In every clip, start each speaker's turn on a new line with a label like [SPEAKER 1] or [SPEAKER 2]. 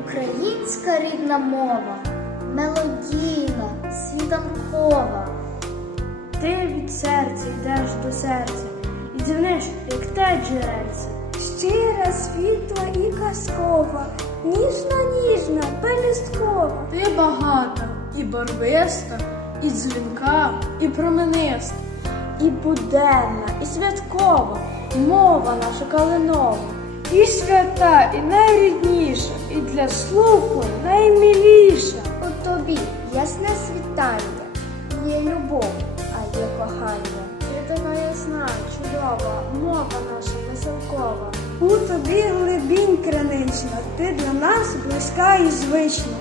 [SPEAKER 1] Українська рідна мова, мелодійна, світанкова.
[SPEAKER 2] Ти від серця йдеш до серця і дзвіниш, як те джерельце.
[SPEAKER 3] Щира, світла і казкова, ніжна, ніжна, пелюсткова.
[SPEAKER 2] Ти багата і барвиста, і дзвінка, і промениста, і буденна, і святкова, мова наша калинова. І свята, і найрідніша, і для слуху наймиліша.
[SPEAKER 1] У тобі ясне світання, є любов, а є кохання.
[SPEAKER 2] Святина ясна, чудова, мова наша веселкова.
[SPEAKER 3] У тобі глибінь кринична, ти для нас близька і звична.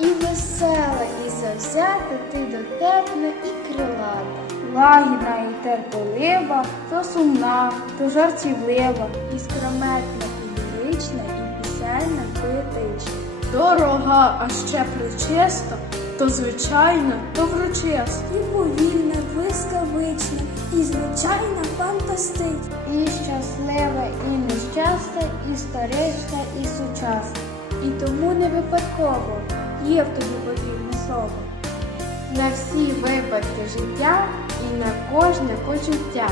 [SPEAKER 1] І весела, і завзята, ти дотепна і крилата.
[SPEAKER 2] Лагідна і терпелива, то сумна, то жартівлива,
[SPEAKER 1] І скрометна, і лірична, і пісенна, поетична.
[SPEAKER 2] дорога, а ще причиста, то звичайна, то врочиста.
[SPEAKER 3] І повільна, блискавична, і звичайна фантастична.
[SPEAKER 1] І щаслива, і нещасна, і старечна, і сучасна. І тому не випадково є в тобі подібне слово. На всі випадки життя на кожне почуття.